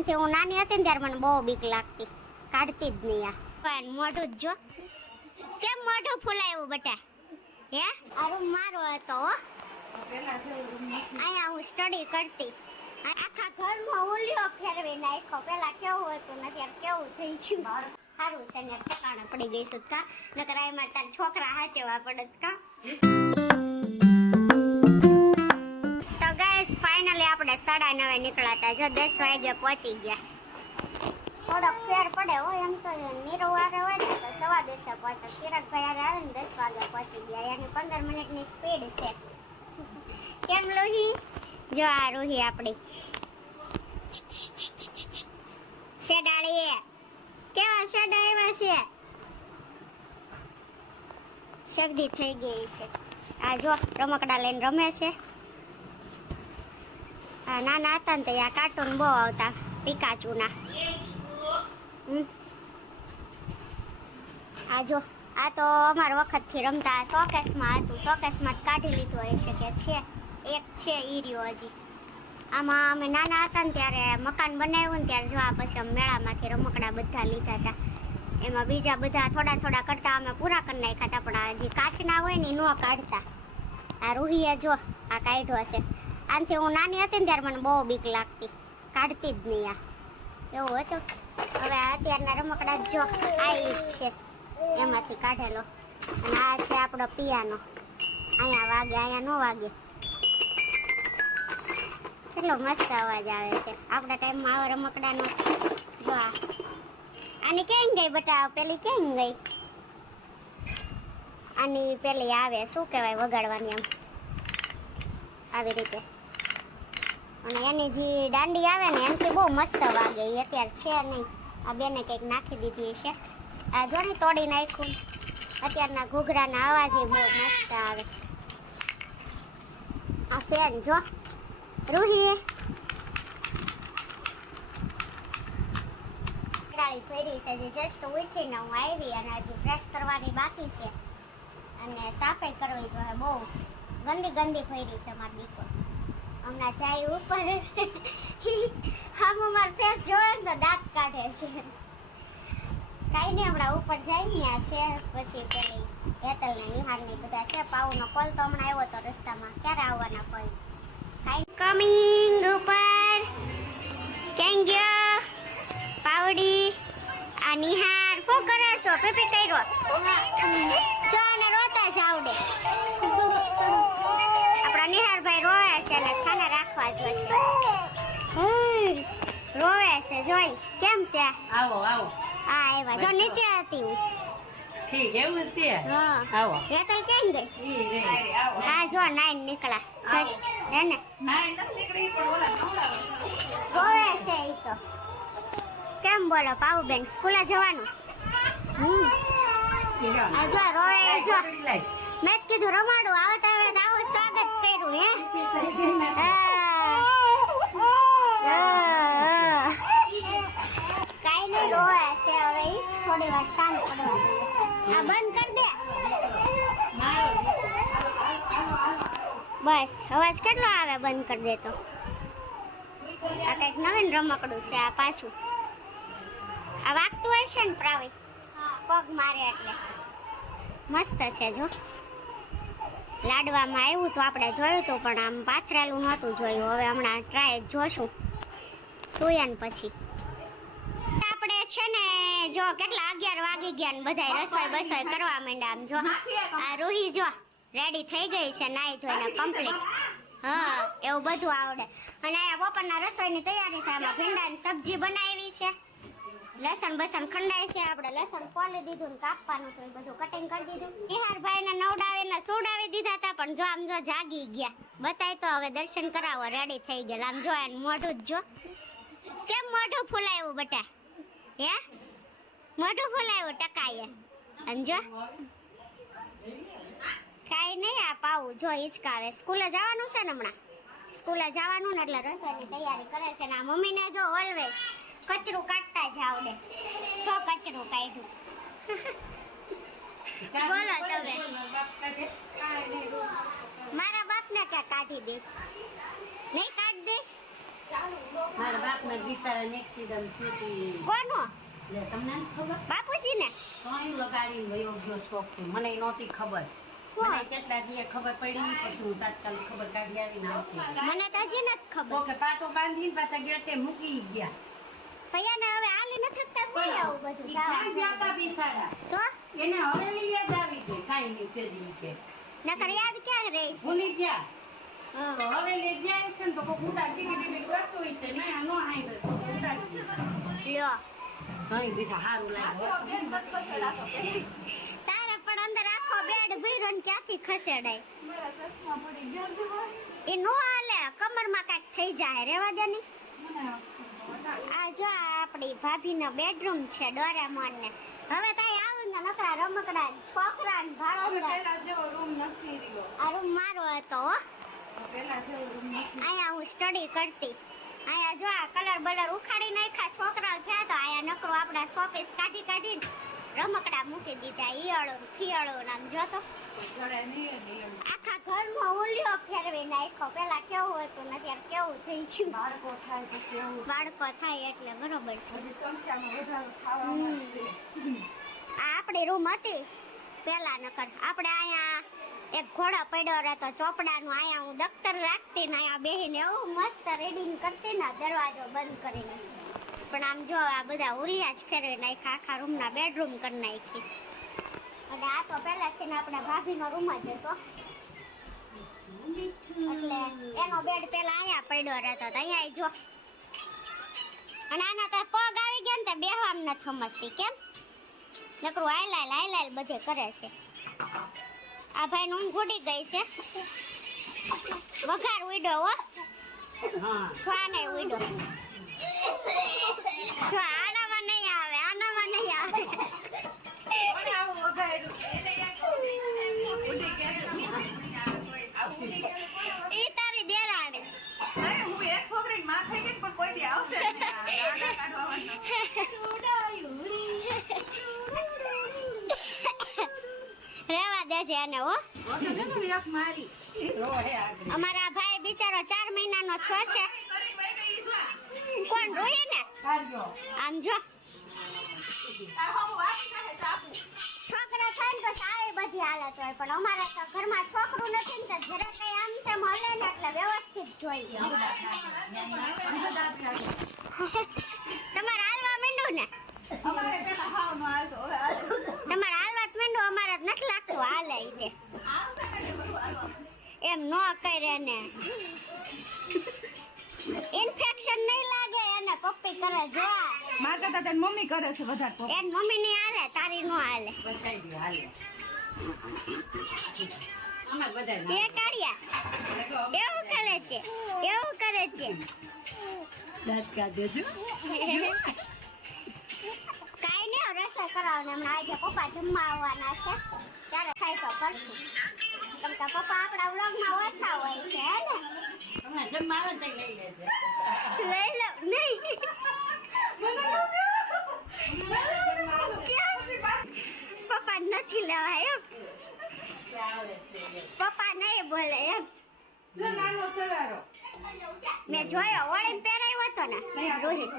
આનથી હું નાની હતી ને ત્યારે મને બહુ બીક લાગતી, કાઢતી જ નહીં. પણ મોઢું જ જો, કેમ મોઢું ફૂલાયું બેટા? હે આ રૂમ મારો હતો હો, અહીંયા હું સ્ટડી કરતી. આખા ઘરમાં ઉલ્યો ફેરવી નાખ્યો. પેલા કેવું હતું ને અત્યારે કેવું થઈ ગયું. સારું છે ને ઠેકાણે પડી ગઈ છું કા, નકર આમાં તાર છોકરા હાચવા પડત કા. તો ગાઈસ ફાઇનલી આપણે 9:30 નીકળ્યા હતા. જો 10 વાગે પહોંચી ગયા. થોડોક ફેર પડે હોય એમ તો નીરવ આવે હોય ને તો 10:15 પહોંચે. ચિરાગભાઈ આવે ને 10 વાગે પહોંચી ગયા. એની 15 મિનિટની સ્પીડ છે. કેમ લોહી? જો આ રૂહી આપણી શેડાળી કેવા શેડા આવ્યા છે. શરદી થઈ ગઈ છે. આ જો રમકડા લઈને રમે છે. આ નાના હતા ને તો આ કાર્ટૂન બહુ આવતા પિકાચુના. આ જો આ તો અમારા વખતથી રમતા. શોકેસમાં હતું, શોકેસમાં જ કાઢી લીધું હોય છે કે છે એક છે ઈ રહ્યો હજી. આમાં અમે નાના હતા ને ત્યારે મકાન બનાવ્યું ને ત્યારે જો આ પછી અમે મેળામાંથી રમકડા બધા લીધા હતા. એમાં બીજા બધા થોડા થોડા કરતા અમે પૂરા કરી નાખ્યા હતા, પણ હજી કાચના હોય ને એ ન કાઢતા. આ રૂહીએ જો આ કાઢ્યો છે. આનથી હું નાની હતી ને ત્યારે મને બહુ બીક લાગતી, કાઢતી જ નહીં. આ એવું હતું. હવે અત્યારના રમકડા જો આ જ છે એમાંથી કાઢેલો. અને આ છે આપણો પિયાનો. અહીંયા વાગે, અહીંયા ન વાગે. કેટલો મસ્ત અવાજ આવે છે. આપણા ટાઈમમાં આવા રમકડાનો જો આની ક્યાં ગઈ બટા? પેલી ક્યાં ગઈ? આની પેલી આવે શું કહેવાય વગાડવાની આમ આવી રીતે. અને એની જે દાંડી આવે ને એનાથી બહુ મસ્ત વાગે. એ અત્યારે છે નહીં. આ બેને કંઈક નાખી દીધી છે. આ જોડી તોડી નાખ્યું. અત્યારના ઘૂઘરાના અવાજ બહુ મસ્ત આવે. આ ફેન જો રૂહી ગાડી ફેરી છે. જસ્ટ ઉઠીને હું આવી અને હજી ફ્રેશ કરવાની બાકી છે અને સાફાઈ કરવી જોઈએ. બહુ ગંદી ગંદી ફેરી છે મારી દીકરો. હમણાં જાય ઉપર આમ મારો ફેસ જોવે ને તો દાંત કાઢે છે. કાંઈ નહીં, હમણાં ઉપર જાય ત્યાં છે. પછી પેલી હેતલ ને નિહાર ની બધા છે. પાઉનો કોલ તો હમણાં આવ્યો તો રસ્તામાં. ક્યારે આવવાના કોઈ? કમિંગ ઉપર. ક્યાં ગયો પાવડી? આ નિહાર શું કરે છો? પીપી કર્યો જો ને રોતા જ આવડે. આપણા નિહારભાઈ રોવે છે એટલે છાને રાખવા જોશે. રોવે છે જોઈ. કેમ છે? આવો આવો. હા આવ્યા. જો નીચે હતી હું. ઠીક એવું છે. હા આવો. હેતલ કેમ ગઈ? હા જો નાઈન નીકળા જસ્ટ હે ને. નાઈ નથી નીકળી પણ ઓલા નવડાવે. રોવે છે ઈ તો. કેમ બોલો પાઉબેન સ્કૂલે જવાનું? આ જો રોવે જો. મેં કીધું રમાડું આવતા આવે તો આવું સ્વાગત કર્યું હે. કાઈ નહીં રોવે છે હવે. થોડી વાર શાંત પડવા દઈએ. આ બંધ કરી દે બસ. અવાજ કેટલો આવે બંધ કરી દે તો. આ કંઈક નવીન રમકડું છે. આ પાછું આ વાગતું હશે ને પ્રાવી? પગ મારે એટલે મસ્ત છે. જો લાડવામાં આવ્યું તો આપણે જોયું હતું પણ આમ પાથરેલું નહોતું જોયું. હવે હમણાં ટ્રાય જોશું સુયન પછી. આપણે છે ને જો કેટલા 11 વાગી ગયા ને બધાય રસોઈ બસોઈ કરવા માંડ્યા. આમ જો આ રૂહી જો રેડી થઈ ગઈ છે નાઈ ધોઈને કમ્પ્લીટ. હા એવું બધું આવડે. અને આ બપોરના રસોઈની તૈયારી થાય. આમાં ભીંડાની સબ્જી બનાવી છે. લસણ બસણ ખંડાય છે. આપણે લસણ ફોલી દીધું ને કાપવાનું તો એ બધું કટિંગ કરી દીધું. નિહારભાઈને નવડાવીને સુવડાવી દીધા હતા પણ જો આમ જો જાગી ગયા. બતાય તો હવે દર્શન કરાવો. રેડી થઈ ગયા. આમ જો એનું મોઢું જ જો. કેમ મોઢું ફૂલાયું બેટા? હે મોઢું ફૂલાયું ટકાએ. અને જો કાંઈ નહીં આ પાવું જો હિચકાવે. સ્કૂલે જવાનું છે ને હમણાં. સ્કૂલે જવાનું ને એટલે રસોઈની તૈયારી કરે છે ને આ મમ્મીને જો ઓલવેઝ કચરું કાઢતા જ આવડે. તો કચરું કાઢ્યું. બોલો તમે. મારા બાપને ક્યાં કાઢી દે? નહીં કાઢ દે. મારા બાપને બિચારાને એક્સિડન્ટ થયું હતું. કોનો? એટલે તમને નથી ખબર? બાપુજીને? સોયું લગાડીને વયો ગયો શોખથી. મને નહોતી ખબર. કોણ? મને કેટલા દી ખબર પડી પછી હું તાત્કાલિક ખબર કાઢી આવીને આવતી. મને તો હજી નથી તો ખબર. કે પાટો બાંધીને પાછા ગેટે મૂકી ગયા. ભૈયાને હવે આલી નથી શકતા કોઈ આવું બધું ઈ ક્યાં ગયા જવા. તા બિચારા? તો એને હવેલી યાદ આવી ગઈ. કાંઈ નહીં તે દી કે. નકર યાદ ક્યાં રહી છે? ભૂલી ગયા. હા. તો હવેલી ગયા છે ને તો કોક ઉડા ટીવી ટીવી કરતો હોય છે. ના, નો હાંભળે તો ઉડાડી દીધા. લ્યો નહીં બીજા સારું લાગ્યું. તારે પણ અંદર આખો બેડ ભર્યો ને ક્યાંથી ખસેડાય? એ નો હાલે, કમરમાં કાંઈક થઈ જાય, રેવા દે ની. આ જો આ આપણી ભાભીનો બેડરૂમ છે ડોરેમોન ને. હવે તાઈ આવું ને નકરા રમકડા છોકરા ને ભાડો આ રૂમ મારો હતો હો. અહીંયા હું સ્ટડી કરતી. અહીંયા જો આ કલર બલર ઉખાડી નાખ્યા છોકરાઓ થયા તો અહીંયા નકરું આપણા શોપીસ કાઢી કાઢીને રમકડા મૂકી દીધા. ઈયળો ને ફિયળો ને આમ જો તો આખા ઘરમાં ઉલ્યો ફેરવી નાખ્યો. પેલા કેવું હતું ને અત્યારે કેવું થઈ ગયું. બાળકો થાય એટલે બરોબર છે. આ આપણી રૂમ હતી પેલા નકર આપણે અહીંયા એક ઘોડો પડ્યો રહેતો ચોપડાનું. અહીંયા હું દફતર રાખતી ને અહીંયા બેહીને એવું મસ્ત રીડિંગ કરતી ને દરવાજો બંધ કરીને. પણ આમ જો આ બધા ઉલિયા જ ફેરવી નાખ્યા. આખા રૂમના બેડરૂમ કરી નાખી. અને આ તો પહેલાથી ને આપણા ભાભીનો રૂમ જ હતો એટલે એનો બેડ પેલા અહીંયા પડ્યો રહેતો તો અહીંયા જો. અને આના તો પગ આવી ગયા ને તે બેહવામાં નથી સમજતી કેમ નકરું હાઈલાઈલ બધે કરે છે. આ ભાઈ ઊંઘ ઉડી ગઈ છે. વઘાર ઉડ્યો હો. હા. શ્વાને ઉડ્યો. જો આનામાં નહીં આવે, આનામાં નહીં આવે. ઈ તારી દેરાણી. રેવા દેજે એને હો. અમારા ભાઈ બિચારો 4 મહિનાનો થયો છે. કોણ રોહી ને? આમ જો છોકરા થાય ને તો સારી બધી હાલત હોય પણ અમારે તો ઘરમાં છોકરું નથી ને તો જરા કઈ આમ તેમ હલે ને એટલે વ્યવસ્થિત જોઈએ. તમારે હાલવા માંડ્યું ને? તમારે હાલવા જ માંડ્યું, અમારે જ નથી લાગતું હાલે ઈ તે. એમ ન કરે ને ઇન્ફેક્શન નહીં લાગે એને પપ્પી કરે જો. મારા દાદા મમ્મી કરે છે વધારે તો. એન મમ્મી ની હાલે તારી નો હાલે. બતાવી દો, હાલે. અમાર બધાય એ કાઢ્યા એવું કરે છે, એવું કરે છે. દાંત કાઢે છે. કાઈ નહીં રસોઈ કરાવને હમણાં આજે પપ્પા જમવા આવવાના છે ત્યારે ખાઈ તો કરશું. કેમ કે પપ્પા આપણા વ્લોગમાં ઓછા હોય છે હે ને. અમે જમવા આવે તો લઈ લેજે. લઈ લો નહીં પપ્પા નથી લેવાય એમ. પપ્પા નહીં બોલે એમ. મેં જોયો ઓળીને પહેરાયો હતો ને રોહિત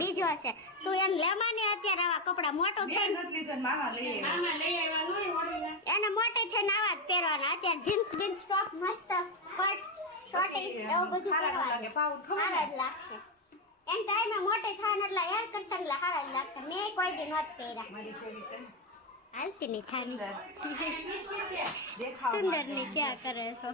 બીજો હશે. તું એમ લેવાની અત્યારે આવા કપડા મોટું થઈને મામા લઈ આવ્યા નોય ઓળીને. એને મોટે થઈને આવા જ પહેરવાના. અત્યારે જીન્સ બીન્સ ટોપ મસ્ત સ્કર્ટ શોર્ટી એવું બધું પહેરવાનું સારા જ લાગશે. એમ ટાઈમે મોટે થવાને એટલે એર કરશે એટલે સારા જ લાગશે. મેં કોઈ દી નહોત પહેર્યા. હાલતી નહીં થાની સુંદર ની ક્યાં કરે છો?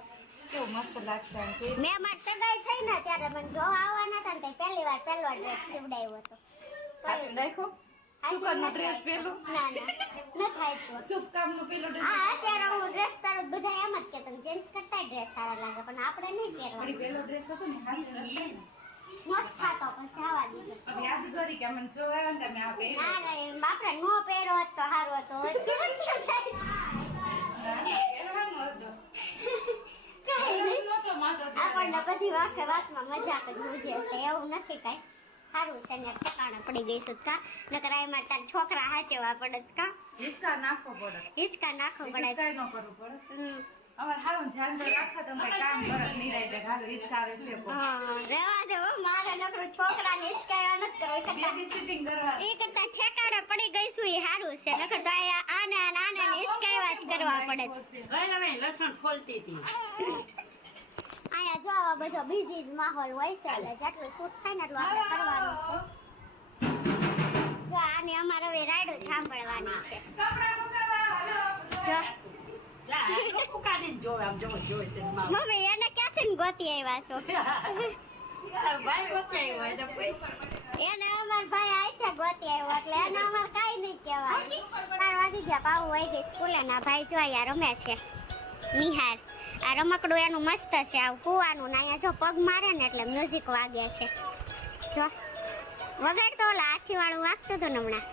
કેવું મસ્ત લાગશે એમ કે. મેં મારી સગાઈ થઈ ને ત્યારે મને જોવા આવવાના હતા ને તે પહેલી વાર પહેલો ડ્રેસ સીવડાવ્યો હતો. પાછળ રાખ્યો સુકરનો ડ્રેસ પહેલો. ના ન થાય તો શુભ કામનો પહેલો ડ્રેસ. હા અત્યારે હું ડ્રેસ પહેરું બધા એમ જ કે તમે જેન્ટ્સ કરતા ડ્રેસ સારા લાગે પણ આપણે નહીં પહેરવાનું. વળી પહેલો ડ્રેસ હતો ને હાથ નોટ થાતો પછી આવા દીધો. યાદ કરી કે મને જોવા આવ્યા ને મેં આ પહેર્યો. ના ના એમ બાપરે નો પહેરો હોત તો સારું હતો. કેવું કેવું થાય પહેરવાનો હતો. કાંઈ નહીં. નહોતો માથો આપણને બધી વાતમાં મજાક જ મૂજે છે એવું નથી કાંઈ. સારું છે ને ઠેકાણે પડી ગઈશું કા નકર એમાં તાર છોકરા હાચવા પડે કા હિંચકા નાખવો પડે. હિંચકા નાખવો પડે. હિંચકા ન કરવું પડે. અમારે હારું ધ્યાન તો રાખો તમે કામ કરો નિરાયતે હાલો ઈચ્છા આવે છે હા રેવા દે હો મારે નકરું છોકરાને હિચકાયા નથી કરવું એ કરતા બેબી સિટિંગ કરવા એ કરતા ઠેકાણે પડી ગઈ છું એ સારું છે નકર તો આને હિચકાયા જ કરવા પડે છે. ભાઈ હવે લસણ ખોલતી હતી. અહીંયા જો આવા બધો બિઝી માહોલ હોય છે એટલે જેટલું શૂટ થાય ને એટલું આપણે કરવાનું છે. જો આને અમારે હવે રાયડો સાંભળવાની છે. કપડા મુકાવા હાલો જો લા, આ ચોખ્ખું કાઢીને જોવે, આમ જોવે, જોવે તેને માં. મમ્મી એને ક્યાંથી ગોતી આવ્યા છો? યાર, ભાઈ વચ્ચે આવ્યો એટલે કોઈ એને અમાર ભાઈ આઈથે ગોતી આવ્યો એટલે એને અમાર કાઈ નહીં કહેવાય. 4 વાગી ગયા પાવું વઈ ગઈ સ્કૂલે ના ભાઈ જો અહીંયા રમે છે નિહાર. આ રમકડું એનું મસ્ત છે આ કૂવાનું ને અહીંયા જો પગ મારે ને એટલે મ્યુઝિક વાગે છે. જો વગાડ તો ઓલા હાથી વાળું વાગતું હતું ને હમણાં.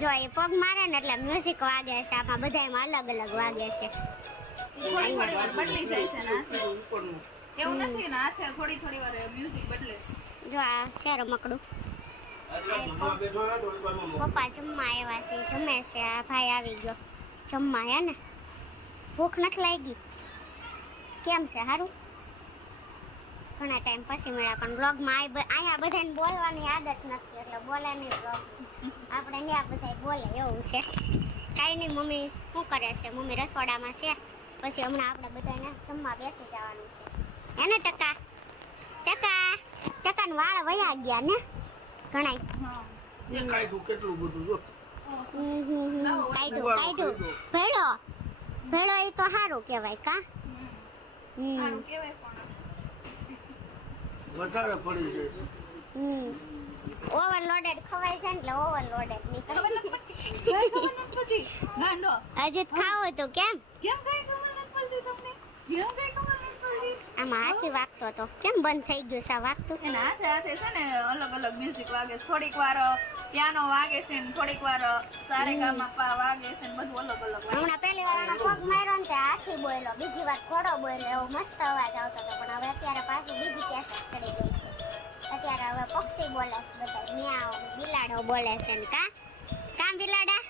જો એ પગ મારે ને એટલે મ્યુઝિક વાગે છે. આમાં બધાયમાં અલગ અલગ વાગે છે. થોડી વાર બદલી જાય છે ને હાથે. એવું નથી ને હાથે થોડી વાર મ્યુઝિક બદલે છે. જો આ છે રમકડું. પપ્પા જમવા આવ્યા છે જમે છે. આ ભાઈ આવી ગયો જમવા હે ને. ભૂખ નથી લાગી? કેમ છે સારું? ઘણા ટાઈમ પછી મળ્યા પણ બ્લોગમાં અહીંયા બધાને બોલવાની આદત નથી એટલે બોલે નહીં બ્લોગ. આપણે ત્યાં બધા બોલે એવું છે. કાંઈ નહીં મમ્મી શું કરે છે? મમ્મી રસોડામાં છે. પછી હમણાં આપણે બધાને જમવા બેસી જવાનું છે. હે ને ટકા? ટકાના વાળ વયા ગયા ને ઘણાય. હા એ કાઢ્યું કેટલું બધું જો કાઢ્યું ભેળો એ તો સારું કહેવાય કા. સારું કહેવાય પણ વધારે પડી જાય છે. ઓવરલોડેડ ખવાય છે ને એટલે ઓવરલોડેડ નીકળે. ના નો હજી તો ખાવું હતું કેમ? કેમ કઈ ખબર નથી પડતી તમને? કેમ કઈ ખબર નથી પડતી? આમાં હાથી વાગતો હતો કેમ બંધ થઈ ગયું સા વાગતું? એના હાથે હાથે છે ને અલગ અલગ મ્યુઝિક વાગે છે. થોડીક વાર પિયાનો વાગે છે ને થોડીક વાર સારેગામા વાગે છે ને બધું અલગ અલગ વાગે. હમણાં પહેલી વાર આનો પગ માર્યો ને તે હાથી બોલ્યો, બીજી વાર ઘોડો બોલ્યો, એવો મસ્ત અવાજ આવતો હતો. પણ હવે અત્યારે પાછું બીજી કેસેટ ચડી ગઈ છે. અત્યારે હવે પક્ષી બોલે છે બધા, મિયાઓ બિલાડો બોલે છે ને કા બિલાડા?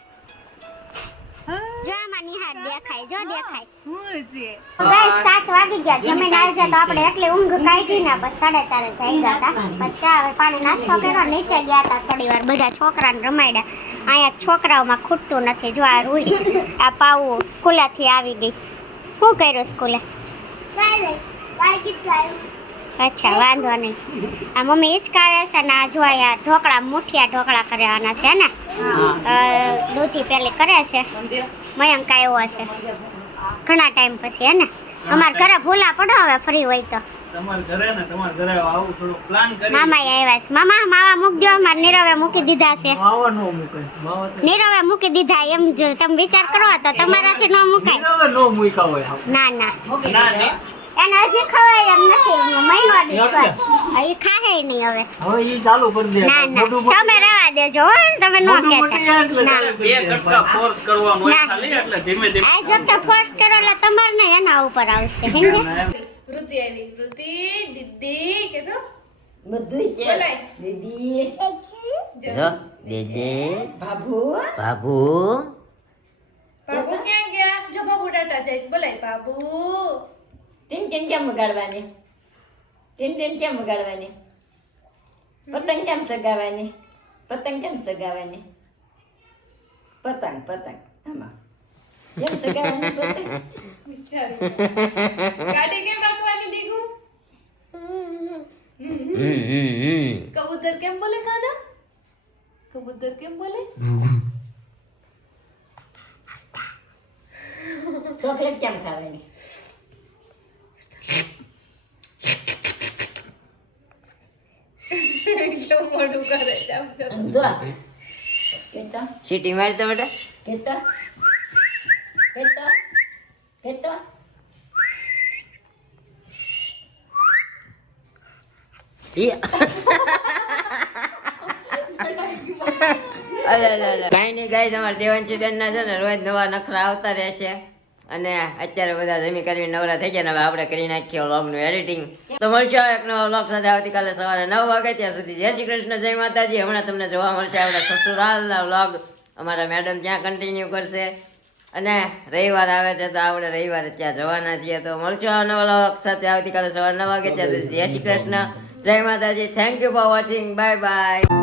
જો આમાં નિહાર દેખાય, જો દેખાય. હું છે ગાઈસ 7 વાગી ગયા. જમીન આવી જાય તો આપણે એટલી ઊંઘ કાઢી ને બસ 4:30 જાગ્યા હતા. પછી ચા પાણી નાસ્તો કર્યો, નીચે ગયા હતા થોડી વાર, બધા છોકરાને રમાડ્યા. અહીંયા છોકરાઓમાં ખૂટતું નથી. જો આ રૂહી આ પાવું સ્કૂલેથી આવી ગઈ. શું કર્યું સ્કૂલે? અચ્છા વાંધો નહીં. આ મમ્મી હિચકાવે છે ને આ જો અહીંયા ઢોકળા મુઠિયા ઢોકળા કરવાના છે ને દૂધી પેલી કરે છે. મયંક આવ્યો છે ઘણા ટાઈમ પછી હે ને. અમારા ઘરે ભૂલા પડો હવે ફ્રી હોય તો. તમારા ઘરે આવું થોડું પ્લાન કરી મામા આવ્યા છે. માવા મૂકી દો. અમારે નીરવે મૂકી દીધા છે. માવા નો મૂકે માવા તો નીરવે મૂકી દીધા એમ જો તમે વિચાર કરો તો તમારાથી ન મુકાય. નીરવે નો મૂકા હોય ના ના ના ને એને હજી ખવાય એમ નથી. મહિનો દીધો એ ખાહે નહીં હવે. હવે ઈ ચાલુ કરી દે ના ના તમે રહેવા દેજો હો. તમે ન કહેતા ના. બે કટકા ફોર્સ કરવાનો હોય ના. ખાલી એટલે ધીમે ધીમે આ જો તો ફોર્સ કરો એટલે તમારે નહીં એના ઉપર આવશે સમજે. વૃત્તિ આવી. વૃત્તિ દીદી કેતો બધુંય કે બોલાય દીદી જો દેદે બાબુ બાબુ બાબુ ક્યાં ગયા? જો બાબુ ટાટા જઈશ બોલાય બાબુ. ટીન કેમ વગાડવાની? ટીન કેમ વગાડવાની? પતંગ કેમ સગાવવાની? પતંગ કેમ સગાવવાની? પતંગ આમાં કેમ સગાવવાની પતંગ? ગાડી કેમ રાખવાની દીકુ? કબૂતર કેમ બોલે કાના? કબૂતર કેમ બોલે? ચોકલેટ કેમ ખાવાની? કેમ મોઢું કરે છે આમ જો. આમ જો કેતા સીટી મારી તો બેટા કેતા કેતા કેતા કાંઈ નહીં ગાઈસ, અમારા દેવાંશી બેન ના છે ને રોજ નવા નખરા આવતા રહેશે. અને અત્યારે બધા જમી કરીને નવરા થઈ ગયા ને હવે આપણે કરી નાખીએ વ્લોગનું એડિટિંગ. તો મળશે એક નવા વ્લોગ સાથે આવતીકાલે સવારે 9 વાગે. ત્યાં સુધી જય શ્રી કૃષ્ણ, જય માતાજી. હમણાં તમને જોવા મળશે આપણા સસુરાલના વ્લોગ. અમારા મેડમ ત્યાં કન્ટિન્યુ કરશે. અને રવિવાર આવે છે તો આપણે રવિવારે ત્યાં જવાના છીએ. તો મળશું આ નવા વ્લોગ સાથે આવતીકાલે સવારે 9 વાગે. ત્યાં સુધી જય શ્રી કૃષ્ણ, જય માતાજી. Thank you for watching. Bye bye.